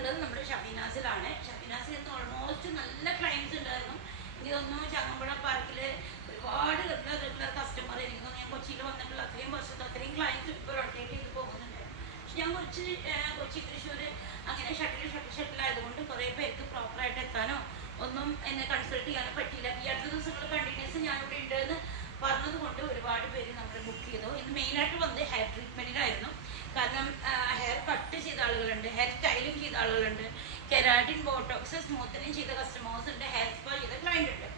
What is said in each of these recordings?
ഉള്ളത് നമ്മുടെ ഷഫീനാസിലാണ്. ഷഫീനാസിൽ നിന്ന് ഓൾമോസ്റ്റ് നല്ല ക്ലയൻസ് ഉണ്ടായിരുന്നു. എനിക്ക് തോന്നുന്നു ചങ്ങമ്പുഴ പാർക്കിൽ ഒരുപാട് റെഗുലർ കസ്റ്റമർ ആയിരിക്കുന്നു. ഞാൻ കൊച്ചിയിൽ വന്നിട്ടുള്ള അത്രയും വർഷത്തെ അത്രയും ക്ലയൻസ് ഇപ്പോൾ റൊട്ടേറ്റ് ചെയ്ത് പോകുന്നുണ്ട്. പക്ഷെ ഞാൻ കുറച്ച് കൊച്ചി തൃശ്ശൂർ അങ്ങനെ ഷട്ടിലായതുകൊണ്ട് കുറേ പേർക്ക് പ്രോപ്പറായിട്ട് എത്താനോ ഒന്നും എന്നെ കൺസൾട്ട് ചെയ്യാനോ പറ്റിയില്ല. ഈ അടുത്ത ദിവസങ്ങൾ കണ്ടിന്യൂസ് ഞാനിവിടെ ഉണ്ടെന്ന് പറഞ്ഞത് കൊണ്ട് ഒരുപാട് പേര് നമ്മൾ ബുക്ക് ചെയ്തു. ഇന്ന് മെയിനായിട്ട് വന്നത് ഹെയർ ട്രീറ്റ്മെൻറ്റിനായിരുന്നു. കാരണം ഹെയർ കട്ട് ചെയ്ത ആളുകളുണ്ട്, ഹെയർ സ്റ്റൈലിംഗ് ചെയ്ത ആളുകളുണ്ട്, കെരാറ്റിൻ ബോട്ടോക്സ് സ്മൂത്തനിങ് ചെയ്ത കസ്റ്റമേഴ്സ് ഉണ്ട്, ഹെയർ സ്പാ ചെയ്ത ക്ലയൻറ്റ് ഉണ്ട്,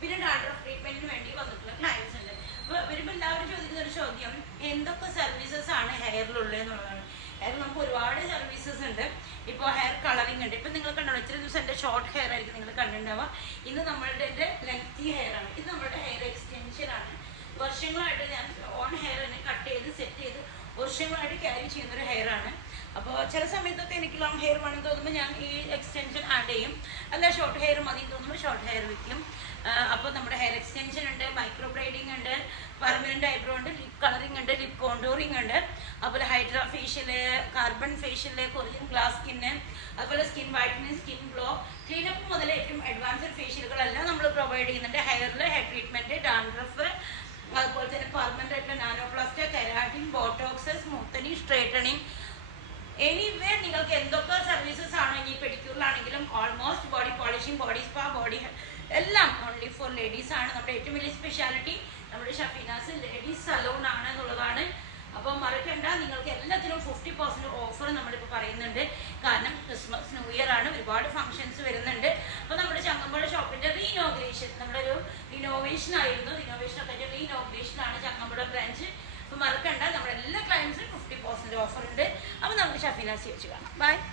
പിന്നെ ഡാൻഡ്രഫ് ട്രീറ്റ്മെൻറ്റിന് വേണ്ടി വന്നിട്ടുള്ള ക്ലയൻസ് ഉണ്ട്. അപ്പോൾ വരുമ്പോൾ എല്ലാവരും ചോദിക്കുന്ന ഒരു ചോദ്യം എന്തൊക്കെ സർവീസസ് ആണ് ഹെയറിലുള്ളത് എന്നുള്ളതാണ്. ഹെയർ നമുക്ക് ഒരുപാട് സർവീസസ് ഉണ്ട്. ഇപ്പോൾ ഹെയർ കളറിംഗ് ഉണ്ട്. ഇപ്പം നിങ്ങൾ കണ്ടോ, ഇത്ര ദിവസം എൻ്റെ ഷോർട്ട് ഹെയർ ആയിരിക്കും നിങ്ങൾ കണ്ടിട്ടുണ്ടാവുക. ഇന്ന് നമ്മളുടെ ലെങ്തി ഹെയർ ആണ്. ഇത് നമ്മുടെ ഹെയർ എക്സ്റ്റൻഷൻ ആണ്. വർഷങ്ങളായിട്ട് ഞാൻ ഓൺ ഹെയർ തന്നെ കട്ട് ചെയ്ത് സെറ്റ് ചെയ്ത് വർഷങ്ങളായിട്ട് ക്യാരി ചെയ്യുന്നൊരു ഹെയർ ആണ്. അപ്പോൾ ചില സമയത്തൊക്കെ എനിക്ക് ലോങ് ഹെയർ വേണമെന്ന് തോന്നുമ്പോൾ ഞാൻ ഈ എക്സ്റ്റൻഷൻ ആഡ് ചെയ്യും. അല്ല ഷോർട്ട് ഹെയർ മതി തോന്നുമ്പോൾ ഷോർട്ട് ഹെയർ വയ്ക്കും. അപ്പോൾ നമ്മുടെ ഹെയർ എക്സ്റ്റൻഷൻ ഉണ്ട്, മൈക്രോ ബ്രൈഡിങ് ഉണ്ട്, പെർമനന്റ് ഐബ്രോ ഉണ്ട്, ലിപ് കളറിംഗ് ഉണ്ട്, ലിപ് കോണ്ടൂറിംഗ് ഉണ്ട്, അതുപോലെ hydra facial, carbon facial, Korean glass skin, അതുപോലെ skin whitening, skin glow, cleanup മുതൽ ഏറ്റവും അഡ്വാൻസ്ഡ് ഫേഷ്യലുകളെല്ലാം നമ്മൾ പ്രൊവൈഡ് ചെയ്യുന്നുണ്ട്. ഹെയറിൽ ഹെയർ ട്രീറ്റ്മെന്റ്, ഡാൻഡ്രഫ്, അതുപോലെ തന്നെ പെർമനന്റ് ആയിട്ടുള്ള nanoplast, keratin, botox, smoothening, straightening, anyway നിങ്ങൾക്ക് എന്തൊക്കെ സർവീസസ് ആണോ, ഇനി പെഡിക്യൂറിലാണെങ്കിലും almost body polishing, body spa, body എല്ലാം ഓൺലി ഫോർ ലേഡീസ് ആണ്. നമ്മുടെ ഏറ്റവും വലിയ സ്പെഷ്യാലിറ്റി നമ്മുടെ ഷഫീനാസ് ലേഡീസ് സലൂൺ ആണ് എന്നുള്ളതാണ്. അപ്പോൾ മറക്കണ്ട, നിങ്ങൾക്ക് എല്ലാത്തിനും 50% ഓഫർ നമ്മളിപ്പോൾ പറയുന്നുണ്ട്. കാരണം ക്രിസ്മസ് ന്യൂ ഇയർ ആണ്, ഒരുപാട് ഫംഗ്ഷൻസ് വരുന്നുണ്ട്. അപ്പോൾ നമ്മുടെ ചങ്ങമ്പുഴ ഷോപ്പിൻ്റെ റീനോഗ്രേഷൻ, നമ്മുടെ ഒരു റിനോവേഷൻ ആയിരുന്നു. റിനോവേഷനൊക്കെ റീനോഗ്രേഷൻ ആണ് ചങ്ങമ്പുഴ ബ്രാഞ്ച്. അപ്പോൾ മറക്കണ്ട, നമ്മുടെ എല്ലാ ക്ലയൻസിനും 50% ഓഫർ ഉണ്ട്. അപ്പോൾ നമുക്ക് ഷഫീനാസ് വെച്ച് കാണാം. ബൈ.